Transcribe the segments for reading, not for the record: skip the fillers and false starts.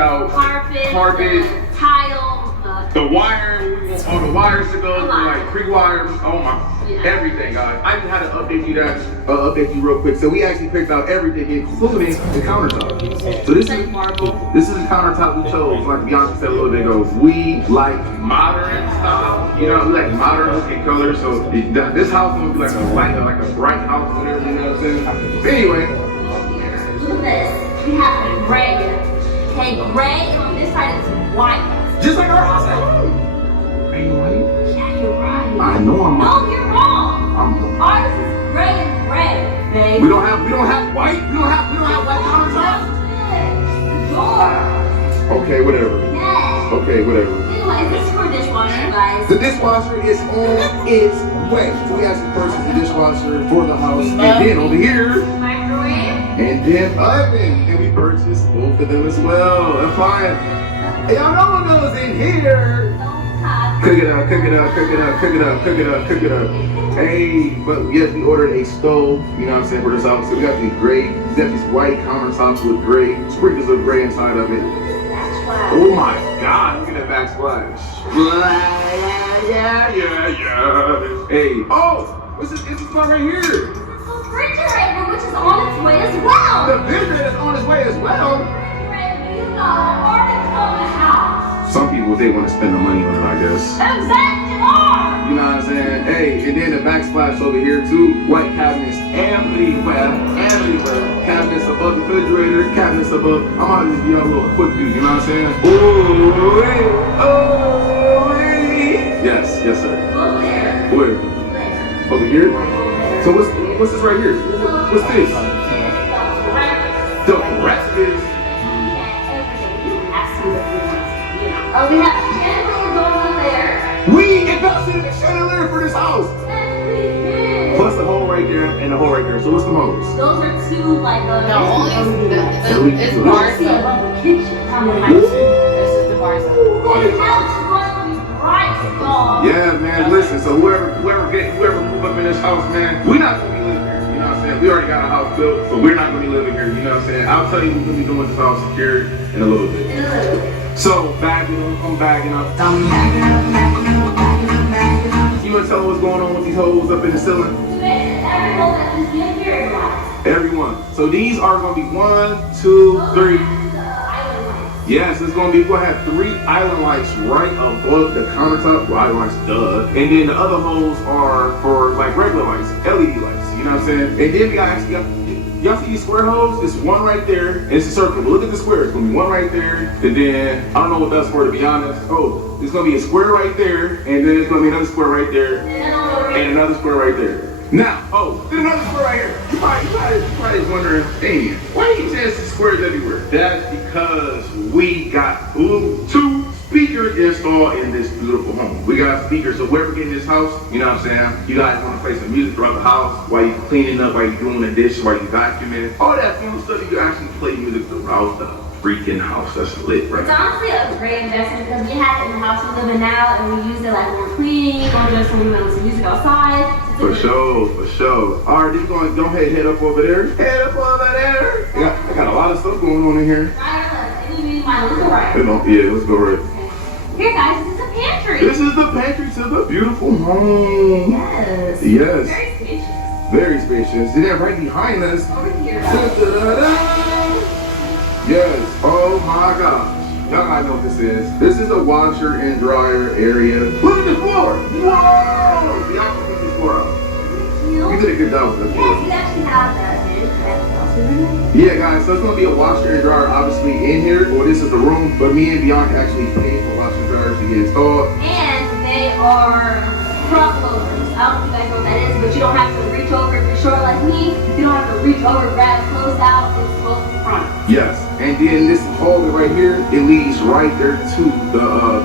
out carpet, tile, the wire, all the wires to go, like pre-wires, oh my, everything, guys. I just had to update you guys, update you real quick. So we actually picked out everything, including the countertop. So this is the countertop we chose. Like Beyonce said a little bit ago, we like modern style. You know, we like modern looking colors. So this house is gonna be like a light, like a bright house, whatever. You know what I'm saying? But anyway, look at this. We have gray. Okay, gray, and on this side it's white. Just like our house. Ain't you right? Yeah, you're right. I know I'm right. No, you're wrong. Ours is gray and gray, babe. We don't have white. We don't have white countertops. The door. Okay, whatever. Yes. Okay, whatever. Anyway, this is for dishwasher, guys. The dishwasher is on its way. So we actually purchased the dishwasher for the house, and then over here, Microwave. and then oven, and we purchased both of them as well. Appliance. Hey, y'all know what goes in here. Cook it up, cook it up, cook it up, cook it up, cook it up, cook it up. Hey, but yes, we ordered a stove, you know what I'm saying, for this house. So we got these gray, we got these white countertops with gray, sprinkles of gray inside of it. Oh my God, look at that backsplash. Yeah. Hey, oh, what's this? It's one right here. The refrigerator, which is on its way as well. The refrigerator is on its way as well. You know, articles on the house. Some people, they want to spend the money on it, I guess. Exactly are. You know what I'm saying? Hey, and then the backsplash over here too. White cabinets everywhere. Cabinets above the refrigerator, cabinets above. I'm gonna just give you a little quick view, you know what I'm saying? Oh, yes, sir. Over there. Where? Over here? So what's this right here? What's this? The breakfast. Oh, we have a chandelier going on there. We invested in a chandelier for this house. Plus the hole right there and the hole right there. So what's the most? Those are two, like, The only it's bar soap. above the kitchen. This is the bar soap. Yeah, man. Listen. So whoever move up in this house, man, we're not gonna be living here. You know what I'm saying? We already got a house built, but we're not gonna be living here. You know what I'm saying? I'll tell you what we're gonna be doing with this house here in a little bit. So bagging up, I'm bagging up. You wanna tell them what's going on with these holes up in the ceiling? Everyone. So these are gonna be 1, 2, 3. Yes, it's gonna be, we're gonna have 3 island lights right above the countertop. Well, island lights, duh. And then the other holes are for like regular lights, LED lights, you know what I'm saying? And then we actually got, y'all see these square holes? It's one right there, and it's a circle. But look at the square, it's gonna be one right there, and then, I don't know what that's for, to be honest. Oh, it's gonna be a square right there, and then it's gonna be another square right there, and another square right there. Now, oh, there's another square right here. You probably wondering, dang, why are you dancing squares everywhere? That's because we got Bluetooth speakers installed in this beautiful home. We got speakers, so whoever get in this house, you know what I'm saying? You guys want to play some music throughout the house while you cleaning up, while you doing the dishes, while you vacuuming, all that fun stuff. You can actually play music throughout the freaking house. That's lit, right? It's honestly a great investment because we have it in the house we live in now, and we use it like when we're cleaning, or just when we want some music outside. For sure. All right, then go ahead, head up over there. Head up over there. I got a lot of stuff going on in here. Right or left? Any reason why let's go right. Yeah, let's go right. Here, guys, this is the pantry. This is the pantry to the beautiful home. Yes. Yes. Very spacious. Very spacious. And then right behind us. Over here. Yes. Oh my gosh. Y'all gotta know what this is. This is a washer and dryer area. Look at the floor. Whoa! Y'all can pick this floor up. You did a good job with this floor. Yes, we actually have that. Yeah, guys, so it's gonna be a washer and dryer obviously in here. Well, this is the room, but me and Bianca actually paid for washer and dryers to get installed. And they are front loaders. I don't know if you guys know what that is, but you don't have to reach over if you're short like me. You don't have to reach over, grab clothes out. It's both front. Yes, and then this hallway right here, it leads right there to the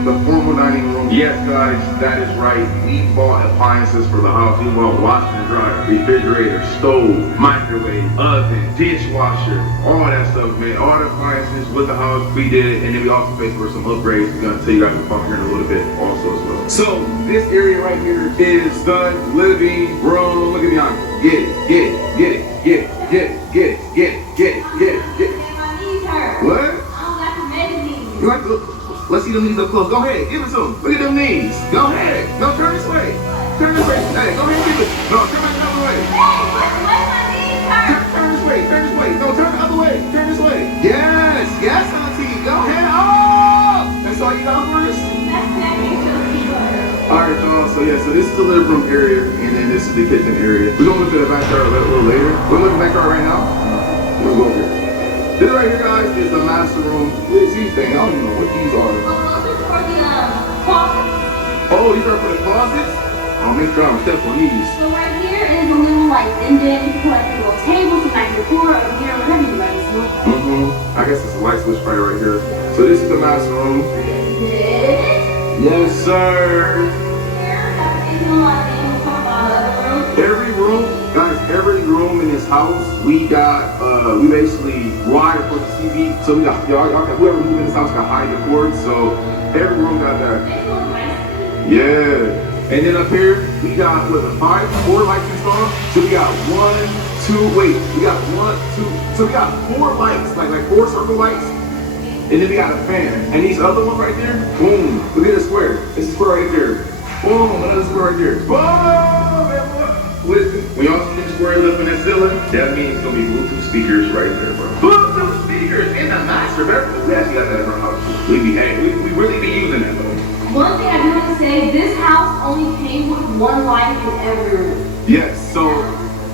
the formal dining room. Yes, guys, that is right. We bought appliances for the house. We bought washer and dryer, refrigerator, stove, microwave, oven, dishwasher, all that stuff, man. All the appliances with the house, we did it, and then we also paid for some upgrades. We're gonna tell you guys about here in a little bit also as well. So this area right here is the living room. Look at me on. Get it. My knees hurt. What? I don't got You like to, let's see them knees up close. Go ahead, give it to them. Look at them knees. Go ahead. No, turn this way. Turn this way. Hey, go ahead and give it. No, turn back the other way. Why my knees hurt? Turn this way. Turn this way. No, turn the other way. Turn this way. Yes. Yes, Auntie. Go ahead. Oh! That's all you got for us? Alright, y'all. So yeah, so this is the living room area, and then this is the kitchen area. We're gonna look at the backyard a little later. We're looking at the backyard right now. Let's go over here. This right here, guys, is the master room. What is these things? I don't even know what these are. Well, those are for the closets. Oh, these are for the closets? I'll make sure I'm careful on these. So right here is a little like indent. You can put like a little table, some nice decor over here, whatever you like. I guess it's a light switch right here. So this is the master room. Yes, sir. Every room, guys, every room in this house, we got, we basically wired for the TV. So we got, y'all can, whoever moved in this house can hide the cords. So every room got that. Yeah. And then up here, we got, what, 4 lights installed? So we got 1, 2, wait, we got 1, 2, so we got 4 lights, like 4 circle lights. And then we got a fan. And these other ones right there, boom, look at the square. It's a square right there. Boom, another square right there. Boom! Listen, when y'all see the squares up in that ceiling, that means it's gonna be Bluetooth speakers right there, bro. Bluetooth speakers in the master bedroom. We actually got that in our house. We really be using that though. One thing I do want to say, this house only came with 1 light in every room. Yes, so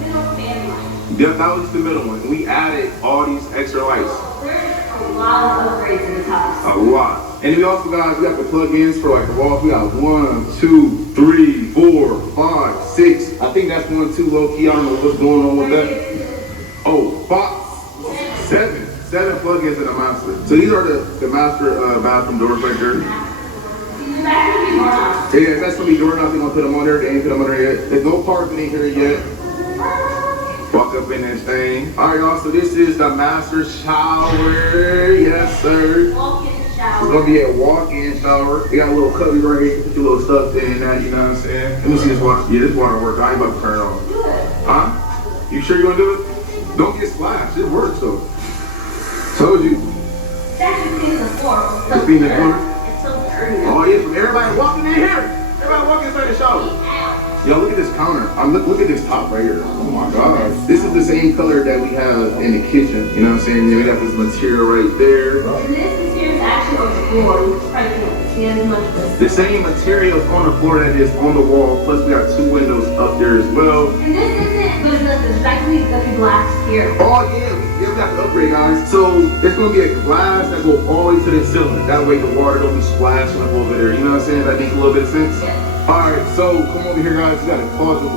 Middle fan light. yep, that was just the middle one. And we added all these extra lights. There's a lot of upgrades in this house. A lot. And then we also, guys, we got the plug-ins for like the walls. We got 1, 2, 3, 4, 5, 6. I think that's 1, 2 low key. I don't know what's going on with that. Oh, 5, 7 plug-ins in the master. So these are the master bathroom doors right there. Yeah, that's gonna be doorknobs. They're gonna put them on there. They ain't put them on there yet. There's no carpet in here yet. Walk up in this thing. All right, y'all. So this is the master shower. Yes, sir. Walk-in shower. It's gonna be a walk-in shower. We got a little cubby right here. You can put your little stuff in that. You know what I'm saying? Let me see this water. Yeah, this water works. I ain't about to turn it on. Do it. Huh? You sure you wanna do it? Don't get splashed. It works though. Told you. It's actually cleaning the floor. It's being in the corner. It's so dirty. Oh yeah, from everybody walking in here. Everybody walking inside the shower. Yo, look at this counter. Look at this top right here. Oh my god. This is the same color that we have in the kitchen. You know what I'm saying? Yeah, we got this material right there. And this material is actually on the floor. You probably can't see as much of this. The same material on the floor that is on the wall. Plus we got 2 windows up there as well. And this isn't, but it's actually gonna be glass here. Oh yeah, we got the upgrade, guys. So it's gonna be a glass that goes all the way to the ceiling. That way the water don't be splashing up over there. You know what I'm saying? That makes a little bit of sense. Yeah. Alright, so come over here, guys. We got a closet.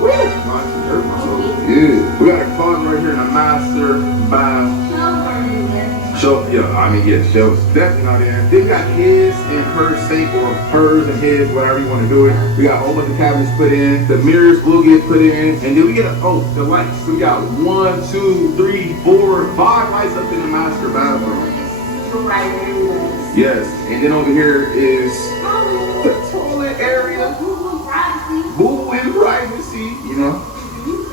Yeah. We got a closet right here in the master bath. Shelves aren't in there. Shelf, yeah, I mean, yeah, shelves definitely not in. Then we got his and her sink, or hers and his, whatever you want to do it. We got a whole bunch of cabinets put in. The mirrors will get put in. And then we get the lights. So we got 1, 2, 3, 4, 5 lights up in the master bathroom. Right there. Yes, and then over here is the toilet area. Boo and privacy, you know?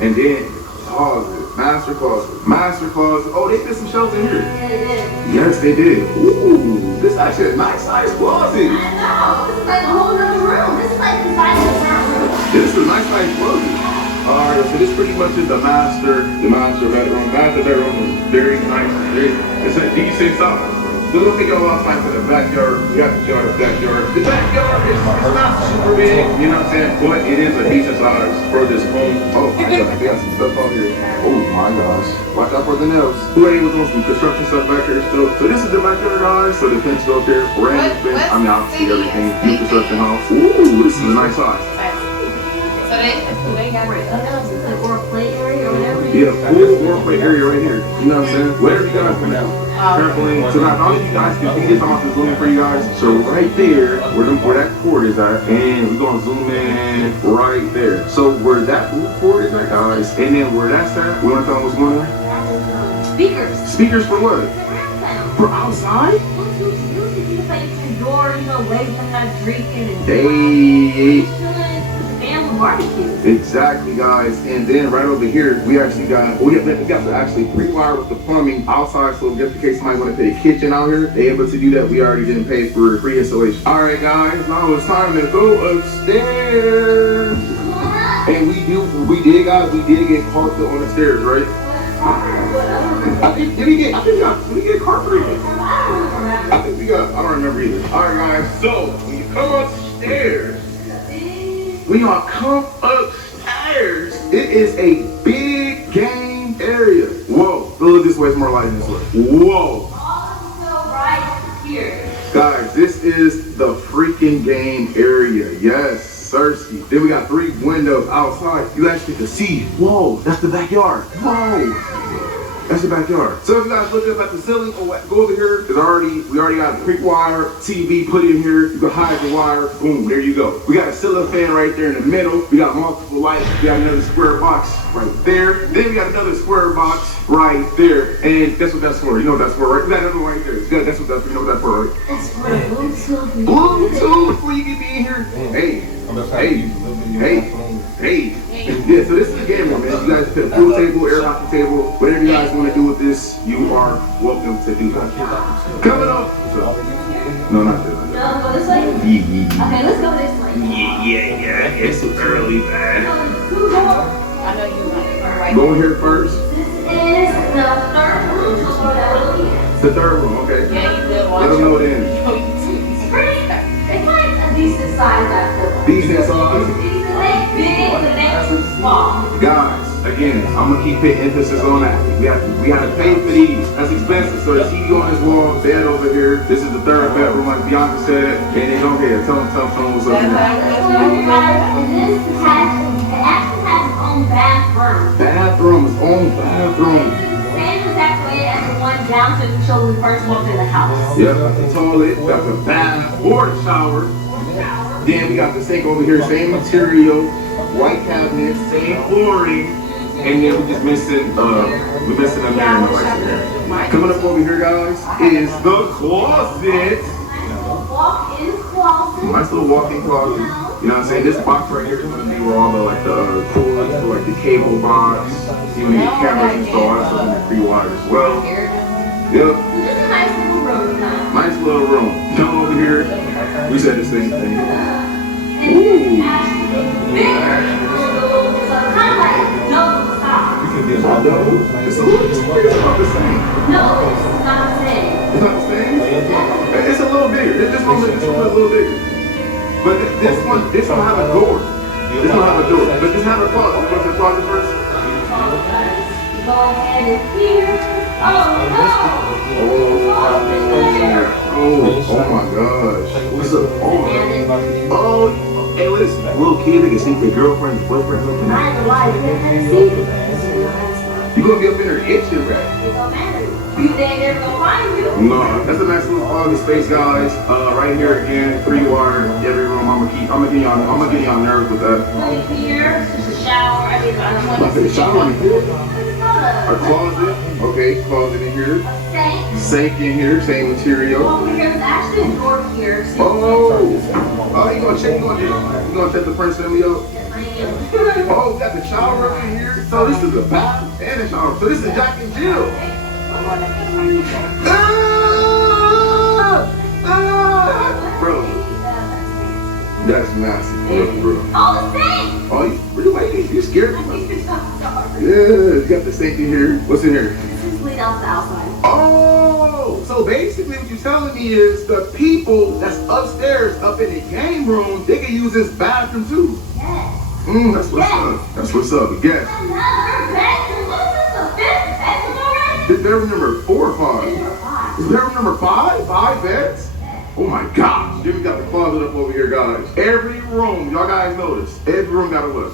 And then closet, master closet. Oh, they put some shelves in here. Yeah, they did. Yes, they did. Ooh, this is actually a nice size closet. I know. This is like a whole other room. This is like the size of the room. This is a nice size closet. Alright, so this pretty much is the master bedroom. Master bedroom is very nice. It's a decent size. So let's take y'all outside to the backyard. We got the backyard. The backyard is not super big, you know what I'm saying? But it is a decent size for this home. Oh my gosh, they got some stuff out here. Oh my gosh. Watch out for the nails. Who ain't doing some construction stuff back here still? So this is the backyard, guys. So the fence go up there. Brand new fence. I mean, obviously everything. New construction house. Ooh, this is a nice size. So they got The foreplay area or whatever. Yeah, full foreplay area right here. You know what I'm saying? Whatever you guys can have. Trampoline. So not only you guys can get some off the zoom for you guys. So right there, where that cord is at, and we're gonna zoom in right there. So where that roof cord is at, guys, and then where that's at, we wanna tell them what's going on? Speakers. Speakers for what? For outside? Usually it's like your door, you know, late night drinking and They. chilling. barbecue. Exactly, guys. And then right over here, we actually got, we got to actually pre-wire with the plumbing outside, so just in case somebody want to put a kitchen out here, they able to do that. We already didn't pay for free installation. All right, guys, now it's time to go upstairs. And we did get carpet on the stairs, right? Did we get carpet? I think we got, I don't remember either. All right, guys, so when you come upstairs, when y'all come upstairs, it is a big game area. Whoa, look this way, it's more light than this way. Whoa. Also right here. Guys, this is the freaking game area. Yes. Cersei. Then we got 3 windows outside. You actually can see. Whoa, that's the backyard. Whoa, that's the backyard. So if you guys look up at the ceiling or go over here, we already got a pre-wire TV put in here. You can hide the wire. Boom, there you go. We got a ceiling fan right there in the middle. We got multiple lights. We got another square box right there. Then we got another square box right there. And that's what that's for. You know what that's for, right? We got another one right there. That's what that's for. You know what that's for, right? It's for the Bluetooth. Bluetooth, before you can be in here. Hey. Yeah, so this is a game room, man. You guys put a pool table, air hockey table, whatever you guys want to do with this, you are welcome to do that. Coming up. No, not this. No, go this way? Yeah. Okay, let's go this way. Yeah. It's early, man. I know you like Go in here first. This is the third room that we're looking at. The third room, okay. Yeah, you did watch. Let them know then. It's pretty, it's like a decent size, I feel like. Decent size. It's big, but not too small. Guys, again, I'm gonna keep putting emphasis on that. We have to pay for these. That's expensive. So the TV on this wall, bed over here. This is the third bedroom, like Bianca said. And they don't care. Tell them what's up here. It actually has its own bathroom. Bathroom, its own bathroom. Same exact way as the one down to the children when we first walked in the house. Yep, got the toilet, got the bath or the shower. Then we got the sink over here, same material, white cabinets, same flooring, and then we're missing a mirror right there. Coming up over here, guys, is the closet. Walk-in closet. Nice little walk-in closet. You know what I'm saying? This box right here is gonna be where all the cords for like the cable box, even your cameras installed. That's something to pre-wire as well. Yep. This is a nice little room. Nice little room. Come over here. We said the same thing. Ooh. Bigger. So kind of like double size. It's not double. It's about the same. No, it's not the same. It's not the same? It's a little bigger. This one is a little bigger. But this one have a door. This one have a door. But this have a closet. You want to the closet first? Go ahead and here. Oh no! Oh my gosh. What's up? Oh, hey, listen. Little kid that can see their girlfriend and boyfriend looking I at. ain't gonna lie, You gonna be up in there itching, right? it don't matter. You think they're gonna find you? No, that's a nice little closet space, guys. Right here again, pre-wired every room. I'm gonna get y'all nerves with that. Look here, there's a shower. I mean, I don't want I said shower in here. It's not A closet. Okay, closet in here. a sink. Sink in here, same material. Over here, there's actually a door here. Oh, you gonna check the Prince family out? Oh, we got the shower up in here. So this is a bath and a shower. So this is Jack and Jill. Bro, that's massive, bro. Oh, the sink! Oh, you really like you scared me? I'm sorry. Yeah, you got the sink in here. What's in here? This is lead out the outside. Oh, so basically what you're telling me is the people that's upstairs up in the game room, they can use this bathroom too. Yes. That's what's up. That's what's up. Yes. Another bedroom. Look, this is the fifth bedroom already. This bedroom number 4 or 5? Number 5. Is bedroom number 5? 5 beds? Oh my gosh. Then we got the closet up over here, guys. Every room, y'all guys notice, every room got a what?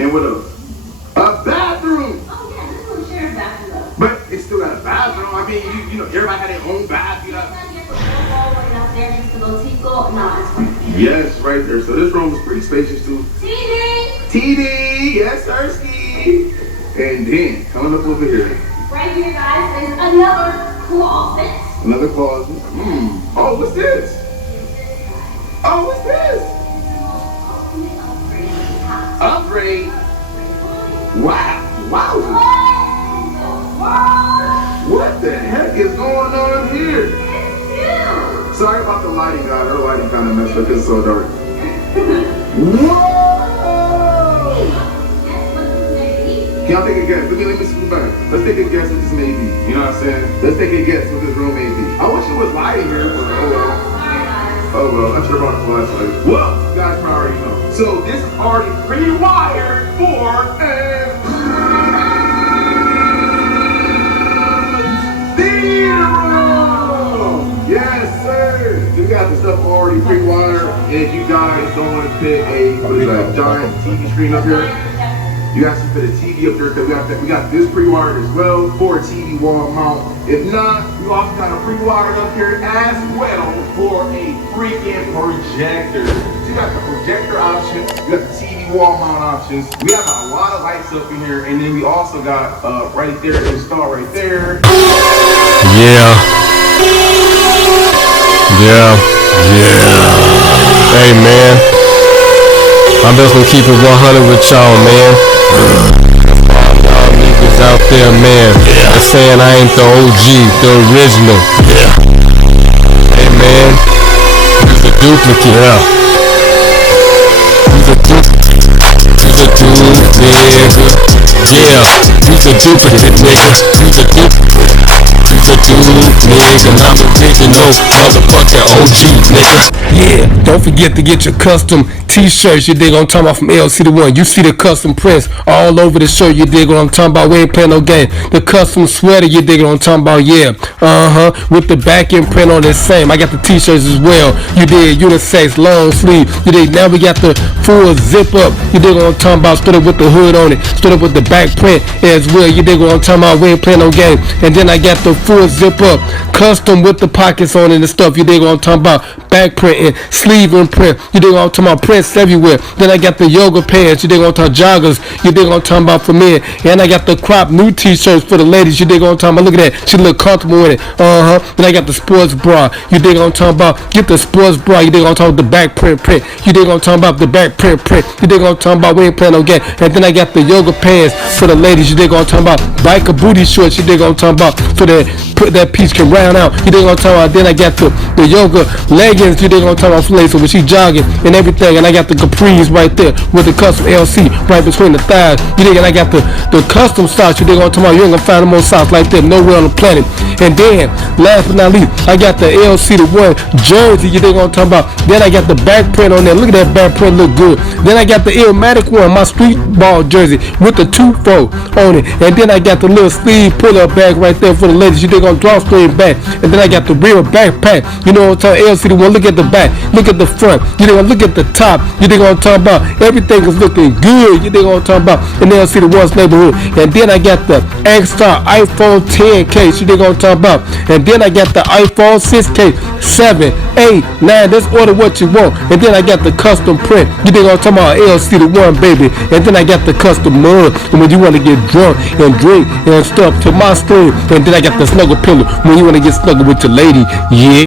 And what else? A bathroom. Oh yeah, this one shares bathroom. But it's still got a bathroom. I mean, you know, everybody had their own bath. You know. Yes, right there. So this room is pretty spacious too. TD, yes, Sirski. And then coming up over here. Right here, guys, is another closet. Another closet. Oh, what's this? Oh, what's this? great. Wow. Wow. What the heck is going on here? Sorry about the lighting, guys. Her lighting kind of messed up because it's so dark. Whoa! Can y'all take a guess? Let me scoot back. Let's take a guess what this may be. You know what I'm saying? Let's take a guess what this room may be. I wish it was lighting here. Oh well, I should have brought the flashlight. Well, you guys probably already know. So this is already pre-wired for theater room. Yes, sir. We got the stuff already pre-wired. If you guys don't want to fit a giant TV screen up here, you guys can fit a TV up there because we got this pre-wired as well for a TV wall mount. If not, we also got a pre-wired up here as well for a freaking projector. So you got the projector options, you got the TV wall mount options. We have a lot of lights up in here, and then we also got right there installed right there. Yeah. Hey man, I'm just gonna keep it 100 with y'all, man. All y'all niggas out there, man, they're saying I ain't the OG, the original. Hey man, he's a duplicate. He's a duplicate, nigga. Yeah, he's a duplicate, nigga. He's a duplicate. He's a dude, nigga, and I'm original motherfucking OG, nigga. Yeah, don't forget to get your custom t-shirts, you dig what I'm talking about, from LCDAONE. You see the custom prints all over the shirt, you dig what I'm talking about. We ain't playing no game. The custom sweater, you dig what I'm talking about, yeah. With the back end print on the same. I got the t-shirts as well. You did unisex, long sleeve. You dig, now we got the full zip up. You dig what I'm talking about, stood up with the hood on it, stood up with the back print as well. You dig what I'm talking about, we ain't playing no game. And then I got the full zip up, custom with the pockets on it and stuff. You dig what I'm talking about, back print and sleeve and print. You dig what I'm talking about, prints everywhere. Then I got the yoga pants. You dig what I'm talking about, joggers. You dig what I'm talking about, for men. And I got the crop new t-shirts for the ladies. You dig what I'm talking about, look at that. She look comfortable with it. Then I got the sports bra. You dig what I'm talking about, get the sports bra. You dig what I'm talking about, the back print. You dig what I'm talking about, the back print. You dig what I'm talking about, we ain't playing no game. And then I got the yoga pants for the ladies. You dig what I'm talking about, biker booty shorts. You dig what I'm talking about, so that that piece can round out. You dig what I'm talking about. Then I got the yoga leggings. You dig what I'm talking about, for ladies, so when she jogging and everything. And I got the capris right there with the custom LC right between the thighs. You dig, and I got the custom socks. You dig what I'm talking about, you ain't gonna find no more socks like that nowhere on the planet. And then last but not least, I got the LCDAONE jersey. You dig what I'm talking about. Then I got the back print on there. Look at that back print, look good. Then I got the Illmatic one, my street ball jersey with the 2-fold on it. And then I got the little sleeve pull-up bag right there for the ladies. You dig on drawstring back. And then I got the real backpack. You know what I'm talking about, LCDAONE. Look at the back, look at the front. You dig, look at the top. You dig what I'm talking about. Everything is looking good. You dig what I'm talking about in LCDAONE's neighborhood. And then I got the X-Star iPhone 10 case. You dig what I'm talking about. And then I got the iPhone 6 case, 7, 8, 9. Just order what you want. And then I got the custom print. You dig what I'm talking about, LCDAONE, baby. And then I got the custom mug. And when you want to get drunk and drink and stuff to my screen. And then I got the snuggle pillow when you want to get snuggle with your lady. Yeah.